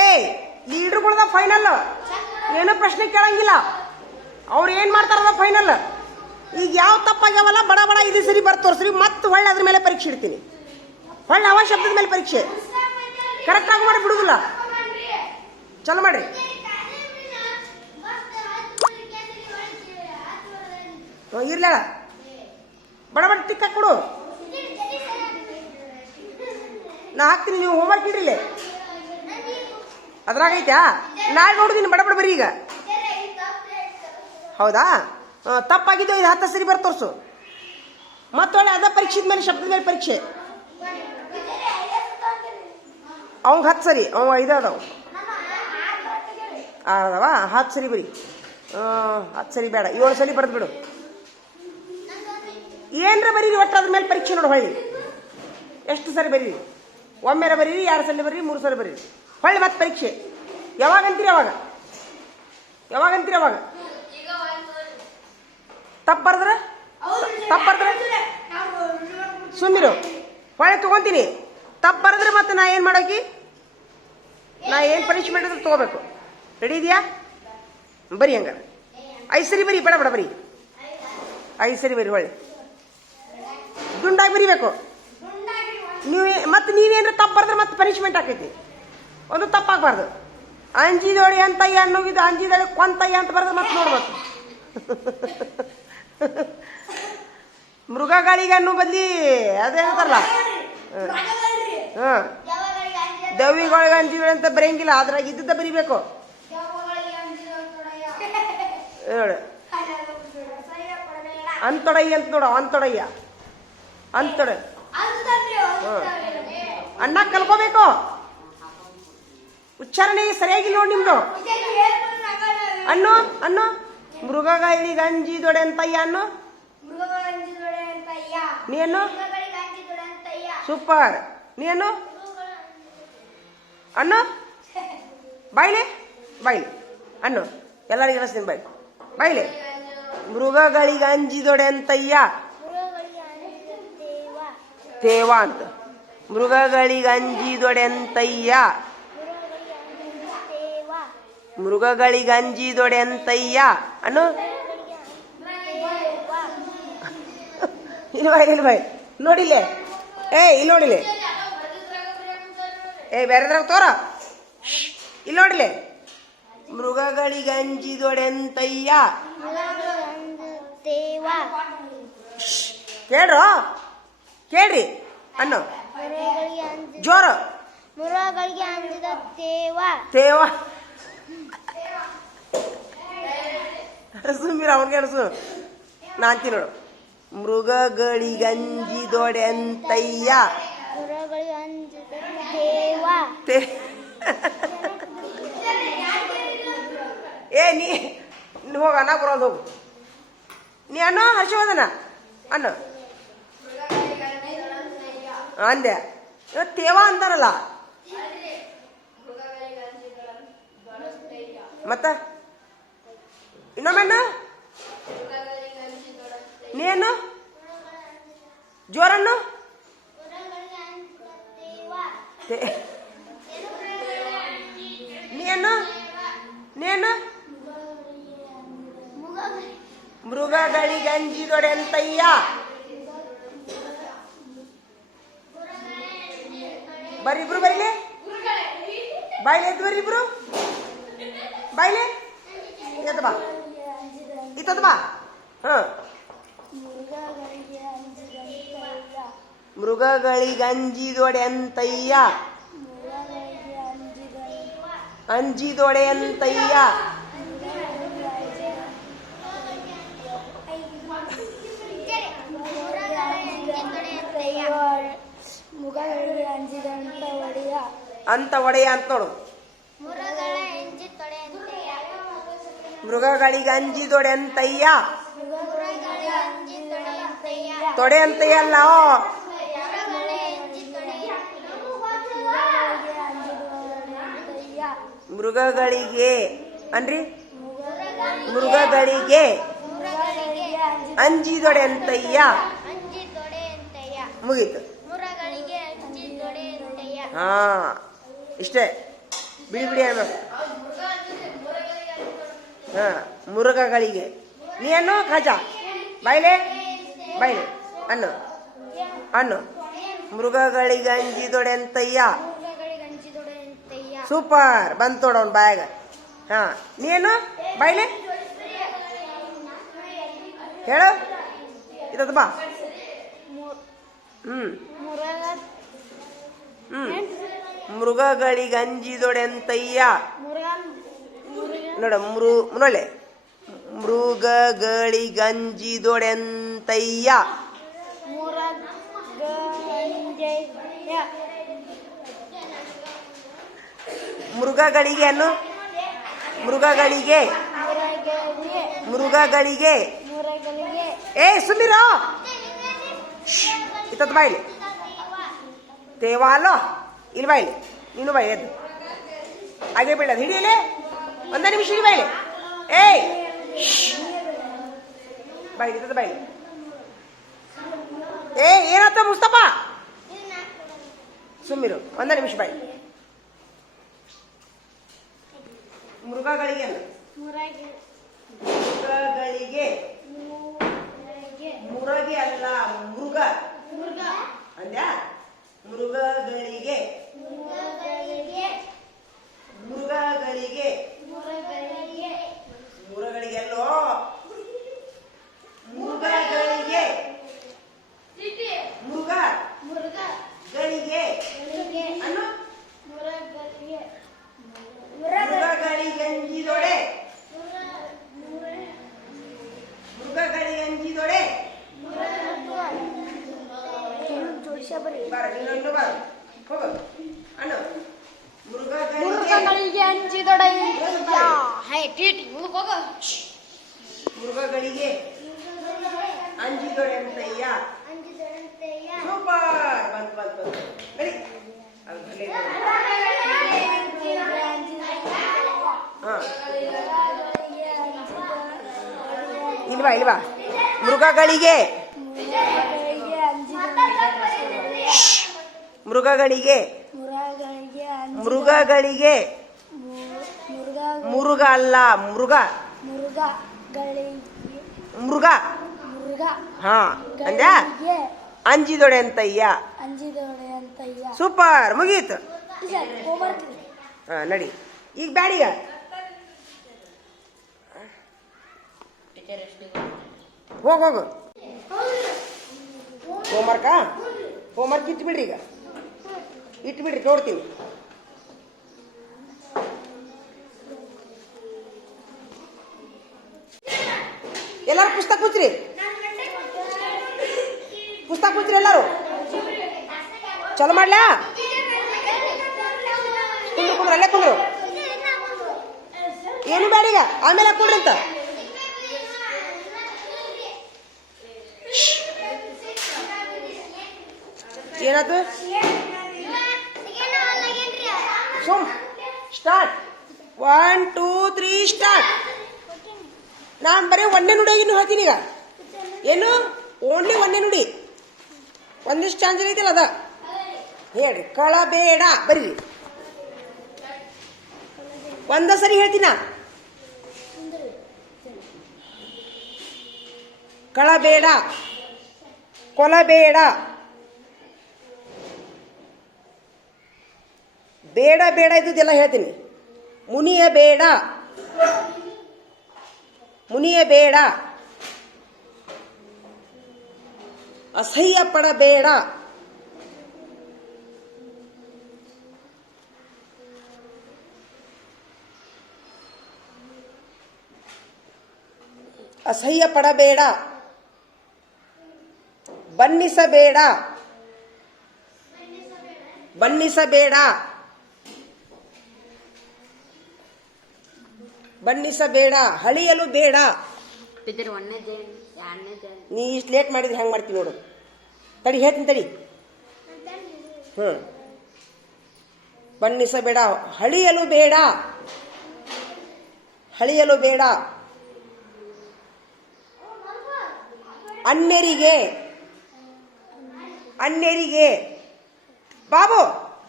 ಏಯ್ ಲೀಡರ್ಗಳದ ಫೈನಲ್, ಏನೋ ಪ್ರಶ್ನೆ ಕೇಳಂಗಿಲ್ಲ. ಅವ್ರು ಏನು ಮಾಡ್ತಾರದ ಫೈನಲ್. ಈಗ ಯಾವ ತಪ್ಪಾಗ್ಯಾವಲ್ಲ ಬಡ ಬಡ ಇದು ಸರಿ ಬರ್ತೋರ್ಸ್ರಿ, ಮತ್ತೆ ಹೊಳ್ಳೆ ಅದ್ರ ಮೇಲೆ ಪರೀಕ್ಷೆ ಇಡ್ತೀನಿ. ಹೊಳ್ಳೆ ಅವ ಶಬ್ದದ ಮೇಲೆ ಪರೀಕ್ಷೆ ಕರೆಕ್ಟಾಗಿ ಮಾಡಿ ಬಿಡುದಿಲ್ಲ. ಚಲೋ ಮಾಡ್ರಿ. ಇರ್ಲ ಬಡ ಬಡ ಟಿಕ್ ಹಾಕಿ ಕೊಡು, ನಾ ಹಾಕ್ತೀನಿ. ನೀವು ಹೋಮ್ವರ್ಕ್ ಇಡ್ರಿಲೆ, ಅದ್ರಾಗೈತಾ ನಾಳೆ ನೋಡುದೀನಿ. ಬಡ ಬಡ ಬರೀ ಈಗ. ಹೌದಾ, ತಪ್ಪಾಗಿದ್ದು ಇದು 10 ಸರಿ ಬರ್ತೋರ್ಸು. ಮತ್ತೊಳ್ಳೆ ಅದ ಪರೀಕ್ಷೆ ಮೇಲೆ ಶಬ್ದದ ಮೇಲೆ ಪರೀಕ್ಷೆ. ಅವಂಗೆ 10 ಸರಿ, ಅವ 5 ಅದಾವ ಅದಾವ. 10 ಸರಿ ಬರೀ, 10 ಸರಿ ಬೇಡ, 7 ಸರಿ ಬರೆದು ಬಿಡು. ಏನರ ಬರೀರಿ, ಒಟ್ಟು ಅದ್ರ ಮೇಲೆ ಪರೀಕ್ಷೆ ನೋಡು. ಹೊಳ್ಳಿ ಎಷ್ಟು ಸರಿ ಬರೀರಿ, ಒಮ್ಮೆರ ಬರೀರಿ, 2 ಸಲ ಬರೀರಿ, 3 ಸಲ ಬರೀರಿ. ಹೊಳ್ಳಿ ಮತ್ತೆ ಪರೀಕ್ಷೆ ಯಾವಾಗಂತೀರಿ ಅವಾಗ, ಯಾವಾಗಂತೀರಿ ಅವಾಗ. ತಪ್ಪು ಬರ್ದ್ರೆ ಸುಮ್ಮಿರು, ಹೊಳೆ ತಗೊಂತೀನಿ. ತಪ್ಪು ಬರೆದ್ರೆ ಮತ್ತೆ ನಾ ಏನು ಮಾಡೋಕಿ, ನಾ ಏನು ಪನಿಷ್ಮೆಂಟ್ ಅಂದ್ರೆ ತೊಗೋಬೇಕು. ರೆಡಿ ಇದೆಯಾ? ಬರೀ ಹಂಗಾರೆ 5 ಸರಿ ಬರೀ, ಬೇಡ ಬೇಡ ಬರೀ 5 ಸರಿ ಬರೀ. ಹೊಳ್ಳಿ ದುಂಡಾಗಿ ಬರೀಬೇಕು. ನೀವೇನ್ರ ತಪ್ಪು ಬರೆದ್ರೆ ಮತ್ತೆ ಪನಿಷ್ಮೆಂಟ್ ಆಕೈತಿ. ಒಂದು ತಪ್ಪಾಗಬಾರ್ದು. ಅಂಜಿದೋಳಿ ಅಂತಯ್ಯ ಅನ್ನೋಗಿದ್ದು ಅಂಜಿದೋಳಿ ಕೊಂತಯ್ಯ ಅಂತ ಬರೆದ್ರೆ ಮತ್ತೆ ನೋಡ್ಬೇಕು. ಮೃಗಗಳಿಗೆ ಅನ್ನೋ ಬದ್ಲಿ ಅದೇನಂತಾರಲ್ಲ, ದವಿಗಳಿಗೆ ಅಂಜಿದೋಳಿ ಅಂತ ಬರೆಯಂಗಿಲ್ಲ, ಅದ್ರಾಗ ಇದ್ದದ್ದ ಬರೀಬೇಕು. ಹೇಳು ಅಂತೊಡಯ್ಯ ಅಂತ ನೋಡು, ಅಂತೊಡಯ್ಯ ಅಂತೊಡ. ಅಣ್ಣ ಕಲ್ಕೋಬೇಕು, ಉಚ್ಚಾರಣೆ ಸರಿಯಾಗಿ ನೋಡಿ ನಿಮ್ದು. ಅನ್ನು ಅನ್ನು ಮೃಗಗಳಿಗೆ ಅಂಜಿದೊಡೆ ಅಂತಯ್ಯ ಅನ್ನು. ನೀನು ಸೂಪರ್. ನೀನು ಅನ್ನು ಬಾಯ್ಲೆ ಬಾಯ್ಲೆ ಅನ್ನು ಎಲ್ಲರಿಗೂ ಹೇಳಿಸ್ತೀನಿ. ಬಾಯ್ ಬಾಯ್ಲೆ. ಮೃಗಗಳಿಗೆ ಅಂಜಿದೊಡೆ ಅಂತಯ್ಯ ತೇವ ಅಂತ. ಮೃಗಗಳಿಗೆ ಅಂಜಿದೊಡೆ ಅಂತಯ್ಯ, ಮೃಗಗಳಿಗೆ ಅಂಜಿದೊಡೆ ಅಂತಯ್ಯ ಅನ್ನು. ಇಲ್ಲಿ ಬಾಯ್ ನೋಡಿಲೆ, ಇಲ್ಲಿ ನೋಡಿಲೆ, ಬೇರೆದ್ರಾಗ ತೋರ. ಇಲ್ಲಿ ನೋಡಿಲೆ, ಮೃಗಗಳಿಗೆ ಅಂಜಿದೊಡೆ ಅಂತಯ್ಯ. ಕೇಳ್ರೋ, ಕೇಳ್ರಿ ಅನ್ನು ಜೋರ. ಮೃಗಗಳಿಗೆ ಅಂಜಿದ ತೇವ ತೇವ. ಸುಮ್ಮಿರ, ಅವನಿಗೆ ಅನಿಸು. ನಾ ಅಂತೀನಿ ನೋಡು, ಮೃಗಗಳಿಗೆ ಅಂಜಿದೊಡೆ ಅಂತಯ್ಯ. ಮೃಗಗಳಿಗೆ ಅಂಜಿದ ತೇವ. ನೀ ಹೋಗ, ನಾ ಬರೋದು ಹೋಗು. ನೀ ಅನ್ನೋ ಹರ್ಷವರ್ಧನ ಅನ್ನು ಅಂದೆ. ತೇವ ಅಂತಾರಲ್ಲ ಮತ್ತ ಇನ್ನೊಮ್ಮೆನ್ನು ನೀನು ಜೋರನ್ನು ನೀನು ನೀನು ಮೃಗಗಳಿಗೆ ಅಂಜಿದೊಡೆ ಅಂತಯ್ಯ. ಬರಿಬ್ರು ಬರೀಲೆ, ಬಾಯ್ಲೆ ಎದ್ದು ಬರೀಬ್ರು, ಬಾಯ್ಲೆ ಎದ್ದು ಬಾ, ಇತ್ತದ ಬಾ. ಮೃಗಗಳಿಗೆ ಅಂಜಿದೊಡೆ ಅಂತಯ್ಯ, ಅಂಜಿದೊಡೆ ಅಂತಯ್ಯ. ಅಂತ ಒಡೆಯ ಅಂತ ನೋಡು. ಮೃಗಗಳಿಗೆ ಅಂಜಿದೊಡೆ ಅಂತಯ್ಯ, ತೊಡೆ ಅಂತಯ್ಯ ಅಲ್ಲ. ಮೃಗಗಳಿಗೆ ಅನ್ರಿ, ಮೃಗಗಳಿಗೆ ಅಂಜಿದೊಡೆ ಅಂತಯ್ಯ. ಮುಗೀತು. ಹಾ ಇಷ್ಟೇ. ಬಿಡಿ ಬಿಡಿ ಅನ್ಬೇಕು. ಹಾ, ಮುರುಗಗಳಿಗೆ. ನೀ ಅನ್ನು ಖಾಜಾ ಬಾಯ್ಲೆ ಬಾಯ್ಲೆ ಅನ್ನು ಅನ್ನು ಮೃಗಗಳಿಗೆ ಅಂಜಿದೊಡೆಂತಯ್ಯ. ಸೂಪರ್, ಬಂತೋಡ ಅವ್ನ ಬಾಯಾಗ. ಹಾ, ನೀನು ಬಾಯ್ಲೆ ಹೇಳು ಇದದು ಬಾ. ಮೃಗಗಳಿಗೆ ಅಂಜಿದೊಡೆಂತಯ್ಯ. ನೋಡ ನೋಳೆ ಮೃಗಗಳಿಗಂಜಿದೊಡೆಂತಯ್ಯ. ಮೃಗಗಳಿಗೆ ಅನ್ನು ಮೃಗಗಳಿಗೆ ಮೃಗಗಳಿಗೆ ಏ ಸುಮಿರೋ ಇತ್ತದ ಬಾಯ್ಲಿ ತೇವಾಲೋ ಇಲ್ಲಿ ಬಾಯ್ಲಿ ನೀನು ಬಾಯ್ಲಿ ಎದ್ದು ಹಾಗೆ ಬೀಳದು ಹಿಡಿಯಲೇ ಒಂದ ನಿಮಿಷ ಇಲ್ಲಿ ಬಾಯ್ಲಿ ಏಯ್ ಬಾಯ್ಲಿ ಇತ್ತದ ಬಾಯ್ಲಿ. ಏ ಏನಾತ ಮುಸ್ತಫಾ ಸುಮ್ಮಿರು ಒಂದ ನಿಮಿಷ ಬಾಯ್ಲಿ. ಮೃಗಗಳಿಗೆ ಮೃಗಗಳಿಗೆ ಮುರಗೆ ಅಲ್ಲ ಮೃಗ ಅಂದ್ಯಾ. ಮೃಗಗಳಿಗೆ ಮೃಗಗಳಿಗೆ ಮುರಗಳಿಗೆ ಅಲ್ಲೋ ಮೃಗಗಳಿಗೆ ಮೃಗಗಳಿಗೆ ಅನ್ನು ಮೃಗಗಳಿಗಂಜಿದೊಡೆ ಮೃಗಗಳಿಗಂಜಿದೊಡೆ ಇನ್ನೊಂದು ಬಾರ ಹೋಗ ಅನ್ನು ಮೃಗಗಳಿಗೆ ಅಂಜಿದೊಡೆ ಮೃಗಗಳಿಗೆ ಅಂಜಿದೊಡೆ ಅಂತಯ್ಯ. ಸೂಪರ್, ಬಂತು ಬಂತು ನಡಿ. ಇಲ್ವಾ ಇಲ್ವಾ ಮೃಗಗಳಿಗೆ ಮೃಗಗಳಿಗೆ ಮೃಗಗಳಿಗೆ ಮುರುಗ ಅಲ್ಲ ಮೃಗ ಮೃಗ. ಹಾ ಅಂದ್ಯಾ ಅಂಜಿದೊಡೆ ಅಂತಯ್ಯ. ಸೂಪರ್, ಮುಗೀತು. ಹಾ ನಡಿ ಈಗ ಬ್ಯಾಡಿಗ ಹೋಗು ಹೋಮ್ವರ್ಕ್ ಇಟ್ಬಿಡ್ರಿ. ಈಗ ಇಟ್ಬಿಡ್ರಿ, ನೋಡ್ತೀನಿ. ಎಲ್ಲಾರು ಪುಸ್ತಕ ಕುಚ್ರಿ ಎಲ್ಲಾರು ಚಲೋ ಮಾಡ್ಲಾ. ಕುಂದ್ರು ಅಲ್ಲೇ ಕುಂದ್ರು, ಏನು ಬೇಡೀಗ, ಆಮೇಲೆ ಹಾಕೊಡ್ರಿ ಅಂತ. ಏನಾಯ್ತು? ಸುಮ್ ಸ್ಟಾರ್ಟ್ 1 2 3 ಸ್ಟಾರ್ಟ್. ನಾನು ಬರೀ ಒಂದೇ ನುಡಿಯಾಗಿನ್ನು ಹೇಳ್ತೀನಿ ಈಗ. ಏನು ಓನ್ಲಿ ಒಂದೇ ನುಡಿ, ಒಂದಿಷ್ಟು ಚಾಂಜ್ ಐತಿಲ್ಲ ಅದ ಹೇಳ್ರಿ. ಕಳಬೇಡ ಬರ್ರಿ, ಒಂದ ಸರಿ ಹೇಳ್ತೀನ. ಕಳಬೇಡ, ಕೊಲಬೇಡ, ಬೇಡ ಬೇಡ ಇದ್ದುದೆಲ್ಲ ಹೇಳ್ತೀನಿ. ಮುನಿಯಬೇಡ, ಮುನಿಯಬೇಡ, ಅಸಹ್ಯ ಪಡಬೇಡ, ಅಸಹ್ಯ ಪಡಬೇಡ, ಬಣ್ಣಿಸಬೇಡ, ಬಣ್ಣಿಸಬೇಡ, ಬಣ್ಣಿಸಬೇಡ, ಹಳಿಯಲು ಬೇಡ. ನೀ ಇಷ್ಟು ಲೇಟ್ ಮಾಡಿದ್ರೆ ಹೆಂಗೆ ಮಾಡ್ತೀನಿ ನೋಡು. ತಡಿ ಹೇಳ್ತೀನಿ ತಡಿ. ಬಣ್ಣಿಸಬೇಡ, ಹಳಿಯಲು ಬೇಡ, ಹಳಿಯಲು ಬೇಡ, ಅನ್ಯರಿಗೆ, ಅನ್ಯರಿಗೆ. ಬಾಬು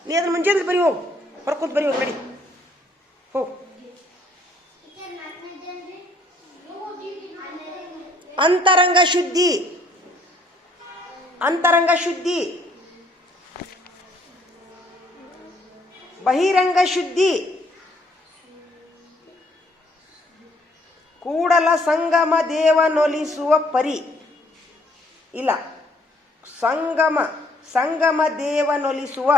ನೀ ಅದ್ರ ಮುಂಜಾನೆ ಬರಿ ಹೋಗು, ಹೊರಕೂತ್ ಬರಿ ಹೋಗಿ ನಡಿ. ಹೋಗ್. ಅಂತರಂಗ ಶುದ್ಧಿ, ಅಂತರಂಗ ಶುದ್ಧಿ, ಬಹಿರಂಗ ಶುದ್ಧಿ, ಕೂಡಲ ಸಂಗಮ ದೇವನೊಲಿಸುವ ಪರಿ. ಇಲ್ಲ, ಸಂಗಮ ಸಂಗಮ ದೇವನೊಲಿಸುವ,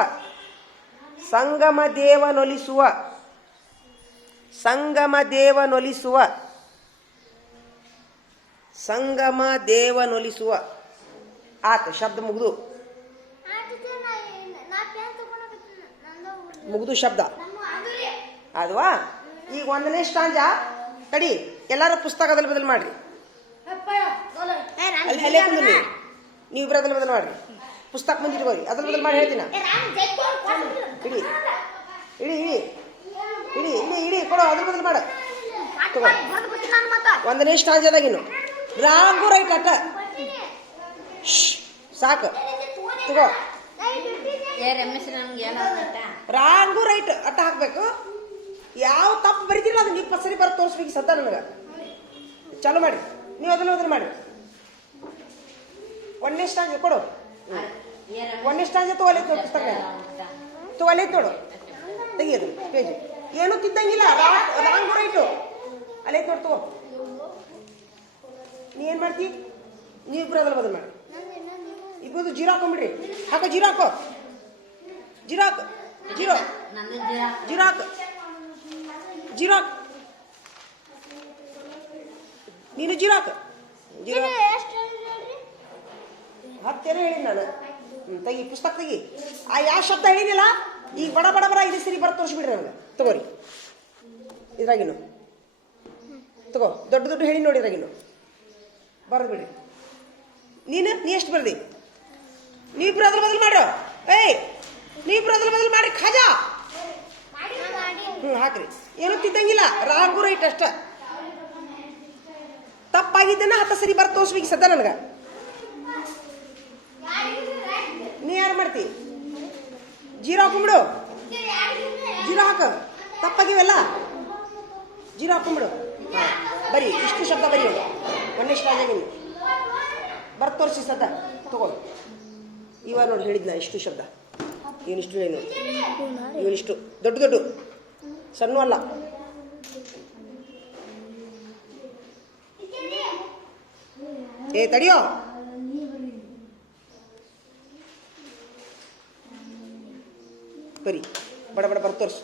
ಸಂಗಮ ದೇವನೊಲಿಸುವ, ಸಂಗಮ ದೇವನೊಲಿಸುವ, ಸಂಗಮ ದೇವನೊಲಿಸುವ. ಆತ ಶಬ್ದ ಮುಗಿದು, ಮುಗಿದು ಶಬ್ದ ಅಲ್ವಾ. ಈಗ 1ನೇ ಸ್ಟಾಂಜ ತಡಿ, ಎಲ್ಲಾರು ಪುಸ್ತಕದಲ್ಲಿ ಬದಲು ಮಾಡ್ರಿ. ಅಲ್ಲಿ ಹೆಲೆ ಕುಂದ್ರಿ, ನೀವು ಬರೋದ್ರಲ್ಲಿ ಬದಲು ಮಾಡ್ರಿ. ಪುಸ್ತಕ ಮುಂದಿಟ್ಕೋರಿ, ಅದ್ರಲ್ಲಿ ಬದಲು ಮಾಡಿ ಹೇಳ್ತೀನಿ. ಇಡಿ ಇಡಿ ಇಡಿ ಇಡಿ ಇಡಿ ಇಡಿ ಕೊಡು, ಅದ್ರ ಬದಲು ಮಾಡ. 1ನೇ ಸ್ಟಾಂಜದಾಗಿನ್ನು ರಾಂಗು ರೈಟ್ ಅಟ್ಟ ಸಾಕು ತಗೋ. ರಾಂಗು ರೈಟ್ ಅಟ್ಟ ಹಾಕ್ಬೇಕು. ಯಾವ ತಪ್ಪು ಬರೀತಿರಲ್ಲ ಅದನ್ನ 20 ಸರಿ ಬರ್ ತೋರಿಸ್ಬೇಕು ಸದ್ದ ನನಗೆ. ಚಾಲು ಮಾಡಿ, ನೀವು ಅದನ್ನ ಮಾಡಿ. 1ನೇ ಸ್ಟಾಂಜ ಕೊಡು. 1ನೇ ಸ್ಟಾಂಜ ತಗೊಳ್ಳೈತೆ ನೋಡು, ಪುಸ್ತಕ ತಗೊಳ್ಳೈತೆ ನೋಡು, ತೆಗಿಯೋದು ಪೇಜ್. ಏನೂ ತಿದ್ದಂಗಿಲ್ಲ, ರಾಂಗು ರೈಟು ಅಲ್ಲೈತೆ ನೋಡು. ತಗೋ, ನೀ ಏನು ಮಾಡ್ತಿ? ನೀವಿಬ್ರು ಅದಲ್ಲ ಬದಲು ಮಾಡಿ. ಇಬ್ಬರು ಜೀರೋ ಹಾಕೊಂಬಿಡ್ರಿ. ಹಾಕೋ, ಜೀರೋ ಹಾಕೋ, ಜೀರೋ ಹಾಕು, ಜೀರೋ ಜೀರೋ ಹಾಕು, ಜೀರೋ ಹಾಕು, ನೀನು ಜೀರೋ ಹಾಕು. ಜೀರೋ 10 ಹೇಳಿ ನಾನು. ತೆಗಿ, ಪುಸ್ತಕ ತೆಗಿ. ಆ ಯಾವ ಶಬ್ದ ಹೇಳಿದಿಲ್ಲ ಈಗ ಬಡ ಬಡ ಬಡ ಇದು ಸರಿ ಬರ ತೋರಿಸ್ಬಿಡ್ರಿ ನನಗೆ. ತಗೋರಿ, ಇದ್ರಾಗಿನ್ನು ತಗೋ, ದೊಡ್ಡ ದೊಡ್ಡ ಹೇಳಿ ನೋಡಿ ಇದ್ರಾಗಿನ್ನು ಬರೆದು ಬಿಡ್ರಿ. ನೀ ಎಷ್ಟು ಬರ್ದಿ? ನೀವಿಬ್ರು ಅದ್ರ ಬದಲು ಮಾಡ್ರು. ಏಯ್, ನೀವಿಬ್ರು ಅದ್ರ ಬದಲು ಮಾಡ್ರಿ. ಖಾಜಾ ಹಾಕ್ರಿ. ಏನೂ ತಿದ್ದಂಗಿಲ್ಲ, ರಾಂಗು ರೈಟ್ ಅಷ್ಟ. ತಪ್ಪಾಗಿದ್ದನ್ನ 10 ಸರಿ ಬರ್ ತೋರಿಸ್ಬೇಕು ಸದ್ದ ನನಗೆ. ನೀ ಯಾರು ಮಾಡ್ತಿ? ಜೀರೋ ಹಾಕೊಂಬಿಡು, ಜೀರೋ ಹಾಕ. ತಪ್ಪಾಗಿವೆಲ್ಲ ಜೀರೋ ಹಾಕೊಂಬಿಡು. ಬರೀ ಇಷ್ಟು ಶಬ್ದ ಬರೀ. 1ನೇ ಸ್ಟಾಂಜಾಗಿನ್ನು ಬರ್ ತೋರಿಸಿ ಸದ್ದ ತಗೋ. ಇವಾಗ ನೋಡಿ ಹೇಳಿದ್ನ ಇಷ್ಟು ಶಬ್ದ, ಇವನಿಷ್ಟು ಏನು, ಇವನಿಷ್ಟು ದೊಡ್ಡ ದೊಡ್ಡ, ಸಣ್ಣ ಅಲ್ಲ. ಏ ತಡಿಯೋ, ಬರೀ ಬಡ ಬಡ ಬರ್ ತೋರಿಸು.